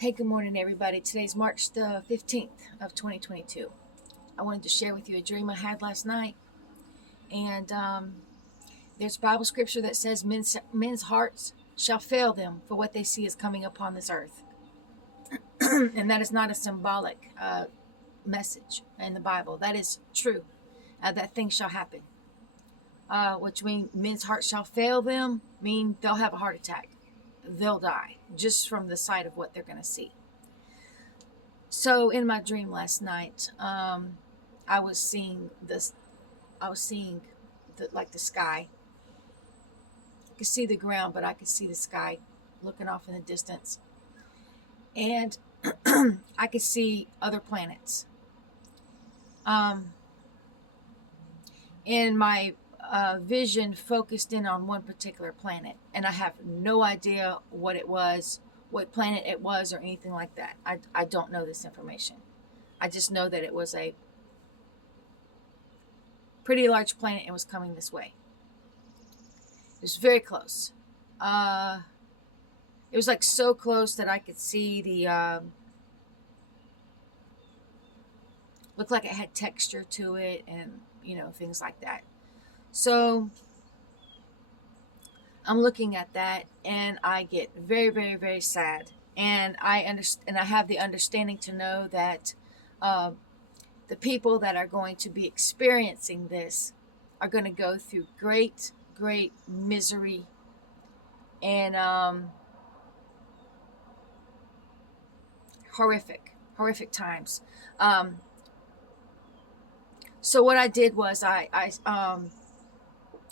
Hey, good morning, everybody. Today's March the 15th of 2022. I wanted to share with you a dream I had last night. And there's Bible scripture that says men's hearts shall fail them for what they see is coming upon this earth. And that is not a symbolic message in the Bible. That is true. That thing shall happen. Which means men's hearts shall fail them, mean they'll have a heart attack. They'll die just from the sight of what they're going to see. So in my dream last night, I was seeing this. I was seeing the sky. I could see the ground, but I could see the sky looking off in the distance, and I could see other planets. And my vision focused in on one particular planet, and I have no idea what it was, what planet it was, or anything like that. I don't know this information. I just know that it was a pretty large planet and was coming this way. It was very close. It was like so close that I could see the looked like it had texture to it, and things like that. So I'm looking at that, and I get very, very, very sad. And I understand, and I have the understanding to know that the people that are going to be experiencing this are going to go through great, great misery and horrific times. So what I did was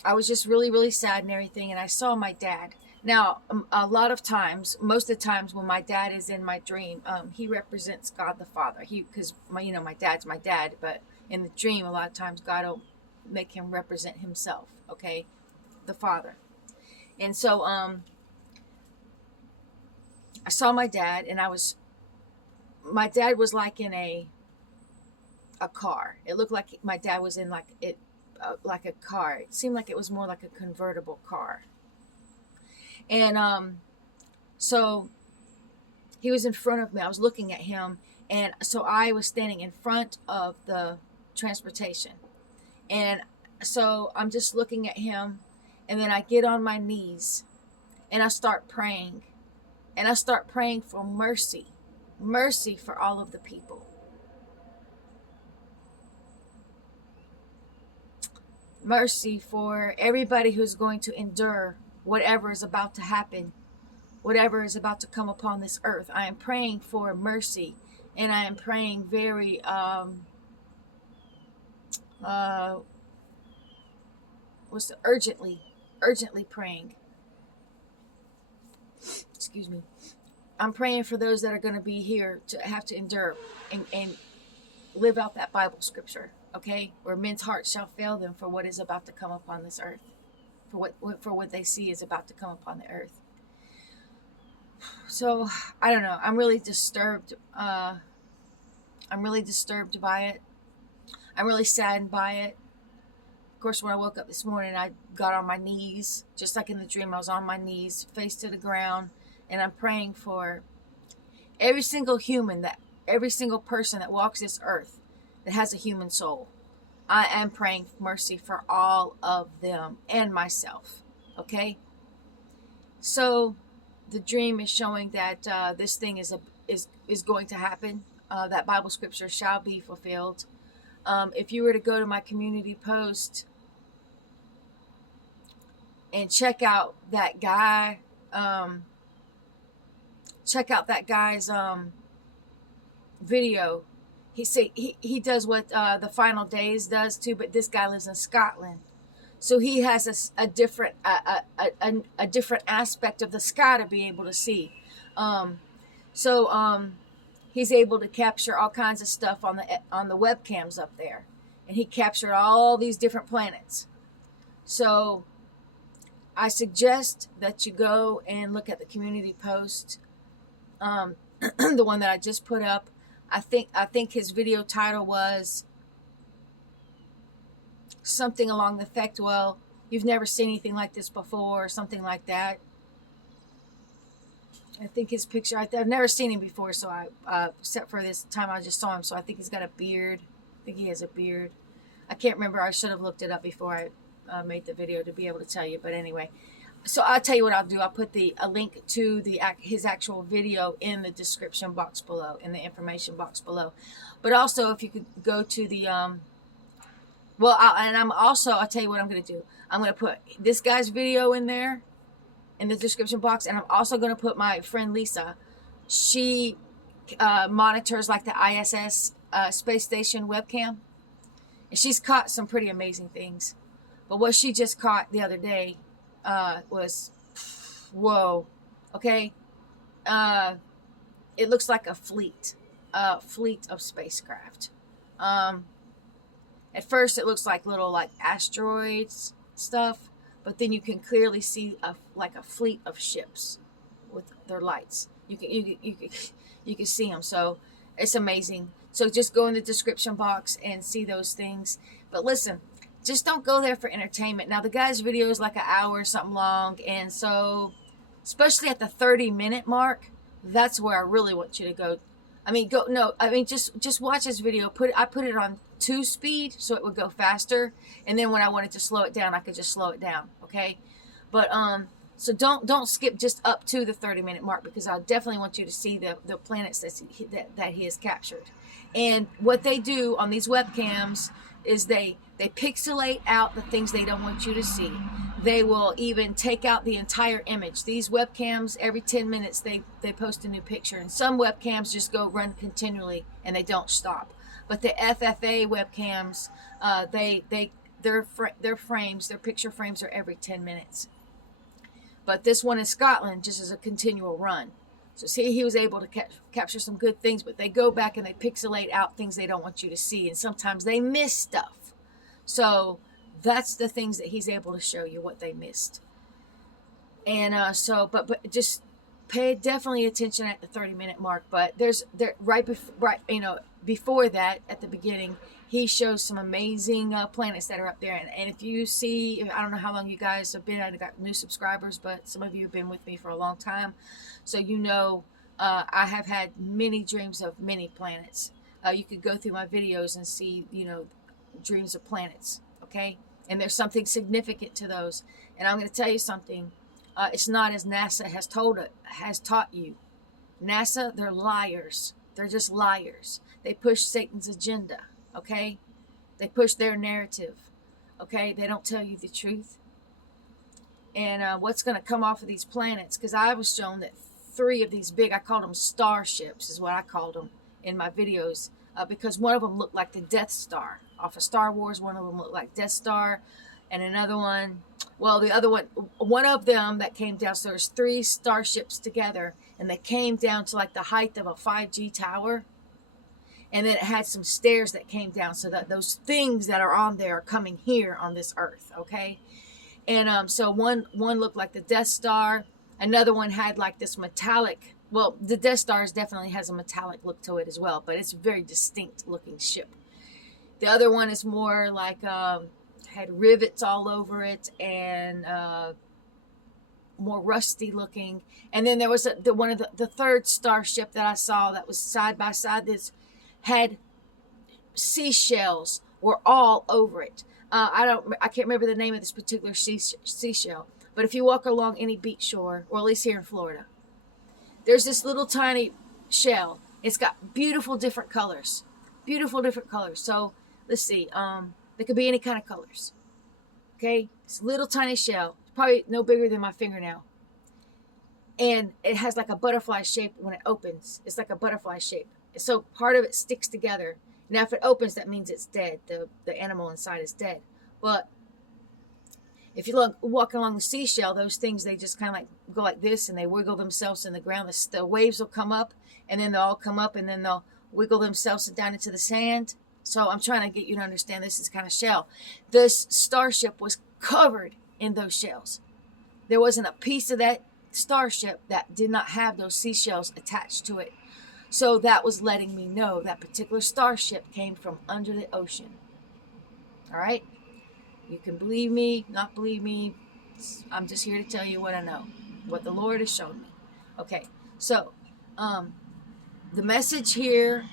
I was just really, really sad and everything, and I saw my dad. Now, a lot of times, most of the times when my dad is in my dream, he represents God the Father. Because my dad's my dad, but in the dream, a lot of times God will make him represent himself, okay, the Father. And so, I saw my dad, and my dad was like in a car. It looked like my dad was in like a car. It seemed like it was more like a convertible car. And so he was in front of me. I was looking at him, and so I was standing in front of the transportation. And so I'm just looking at him, and then I get on my knees and I start praying. And I start praying for mercy for all of the people. Mercy for everybody who's going to endure whatever is about to happen, whatever is about to come upon this earth. I am praying for mercy, and I am praying very urgently praying. Excuse me. I'm praying for those that are going to be here to have to endure and live out that Bible scripture, okay? Where men's hearts shall fail them for what is about to come upon this earth, for what they see is about to come upon the earth. So I don't know. I'm really disturbed. I'm really disturbed by it. I'm really saddened by it. Of course, when I woke up this morning, I got on my knees, just like in the dream. I was on my knees, face to the ground, and I'm praying for every single person that walks this earth that has a human soul. I am praying mercy for all of them and myself. Okay? So the dream is showing that this thing is going to happen. That Bible scripture shall be fulfilled. If you were to go to my community post and check out that guy, guy's video. He does what the Final Days does too, but this guy lives in Scotland, so he has a different aspect of the sky to be able to see. He's able to capture all kinds of stuff on the webcams up there, and he captured all these different planets. So I suggest that you go and look at the community post, the one that I just put up. I think his video title was something along the effect, well, you've never seen anything like this before, or something like that. I think his picture, I've never seen him before, so except for this time I just saw him, so I think he's got a beard. I think he has a beard. I can't remember. I should have looked it up before I made the video to be able to tell you. But anyway, so I'll tell you what I'll do. I'll put a link to his actual video in the description box below, in the information box below. But also, if you could go to the I'll tell you what I'm going to do. I'm going to put this guy's video in there in the description box, and I'm also going to put my friend Lisa. She monitors like the ISS Space Station webcam, and she's caught some pretty amazing things. But what she just caught the other day was, whoa, okay? It looks like a fleet of spacecraft. At first, it looks like little like asteroids stuff, but then you can clearly see like a fleet of ships with their lights. You can see them. So it's amazing. So just go in the description box and see those things. But listen, just don't go there for entertainment. Now the guy's video is like an hour or something long, and so especially at the 30-minute mark, that's where I really want you to go. Just watch this video. I put it on 2 speed so it would go faster, and then when I wanted to slow it down, I could just slow it down. Okay, but so don't skip just up to the 30-minute mark, because I definitely want you to see the planets that he has captured. And what they do on these webcams is they pixelate out the things they don't want you to see. They will even take out the entire image. These webcams, every 10 minutes, they post a new picture. And some webcams just run continually and they don't stop. But the FFA webcams, their frames, their picture frames are every 10 minutes. But this one in Scotland just is a continual run. So see, he was able to capture some good things, but they go back and they pixelate out things they don't want you to see. And sometimes they miss stuff. So that's the things that he's able to show you, what they missed. And but just pay definitely attention at the 30-minute mark. But before that, at the beginning, he shows some amazing planets that are up there. And if you see, I don't know how long you guys have been, I've got new subscribers, but some of you have been with me for a long time. So you know, I have had many dreams of many planets. You could go through my videos and see, dreams of planets, okay? And there's something significant to those. And I'm going to tell you something. It's not as NASA has taught you. NASA, they're liars. They're just liars. They push Satan's agenda, okay? They push their narrative, okay? They don't tell you the truth. And what's going to come off of these planets, because I was shown that 3 of these big, I called them starships, is what I called them in my videos, because one of them looked like the Death Star off of Star Wars. One of them looked like Death Star, and another one, one of them that came down, so there's 3 starships together, and they came down to like the height of a 5G tower, and then it had some stairs that came down, so that those things that are on there are coming here on this earth, okay? And so one looked like the Death Star, another one had like this metallic, well, the Death Star definitely has a metallic look to it as well, but it's a very distinct looking ship. The other one is more like had rivets all over it, and more rusty looking. And then there was the third starship that I saw that was side by side. This had seashells were all over it. I can't remember the name of this particular seashell, but if you walk along any beach shore, or at least here in Florida, there's this little tiny shell. It's got beautiful different colors. So let's see. They could be any kind of colors. Okay, it's a little tiny shell, probably no bigger than my fingernail, and it has like a butterfly shape when it opens. It's like a butterfly shape. So part of it sticks together. Now, if it opens, that means it's dead. The animal inside is dead. But if you walk along the seashell, those things, they just kind of like go like this, and they wiggle themselves in the ground. The waves will come up, and then they'll all come up, and then they'll wiggle themselves down into the sand. So I'm trying to get you to understand this is kind of shell. This starship was covered in those shells. There wasn't a piece of that starship that did not have those seashells attached to it. So that was letting me know that particular starship came from under the ocean. All right? You can believe me, not believe me. I'm just here to tell you what I know, what the Lord has shown me. Okay, So, the message here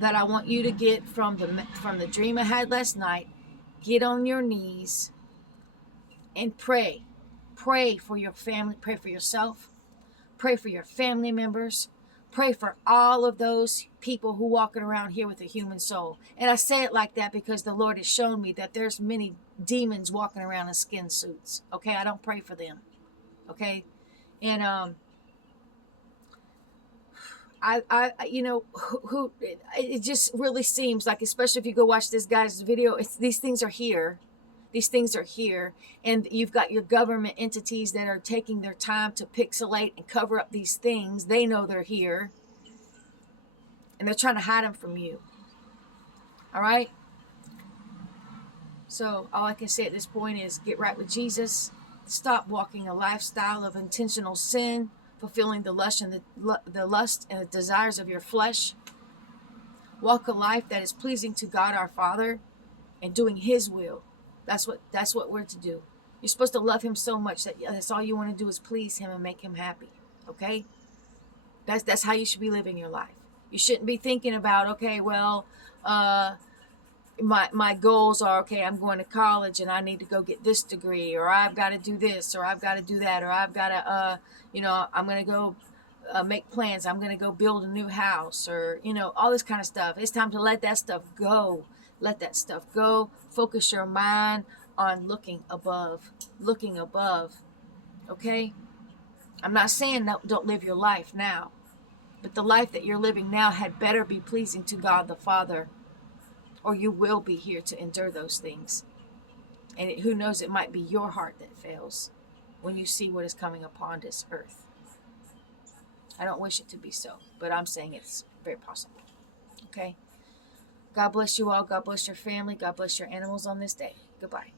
that I want you to get from the dream I had last night: get on your knees and pray. Pray for your family. Pray for yourself. Pray for your family members. Pray for all of those people who walking around here with a human soul. And I say it like that because the Lord has shown me that there's many demons walking around in skin suits. Okay, I don't pray for them. Okay, and it just really seems like, especially if you go watch this guy's video, these things are here. These things are here, and you've got your government entities that are taking their time to pixelate and cover up these things. They know they're here, and they're trying to hide them from you. All right? So all I can say at this point is get right with Jesus. Stop walking a lifestyle of intentional sin, fulfilling the lust and the desires of your flesh. Walk a life that is pleasing to God our Father and doing His will. That's what we're to do. You're supposed to love Him so much that that's all you want to do is please Him and make Him happy. Okay? That's how you should be living your life. You shouldn't be thinking about, okay, well, my goals are, okay, I'm going to college and I need to go get this degree, or I've got to do this, or I've got to do that, or I've got to, I'm going to go make plans. I'm going to go build a new house, or, all this kind of stuff. It's time to let that stuff go. Let that stuff go. Focus your mind on looking above. Looking above. Okay? I'm not saying don't live your life now, but the life that you're living now had better be pleasing to God the Father, or you will be here to endure those things. And who knows, it might be your heart that fails when you see what is coming upon this earth. I don't wish it to be so, but I'm saying it's very possible. Okay? God bless you all. God bless your family. God bless your animals on this day. Goodbye.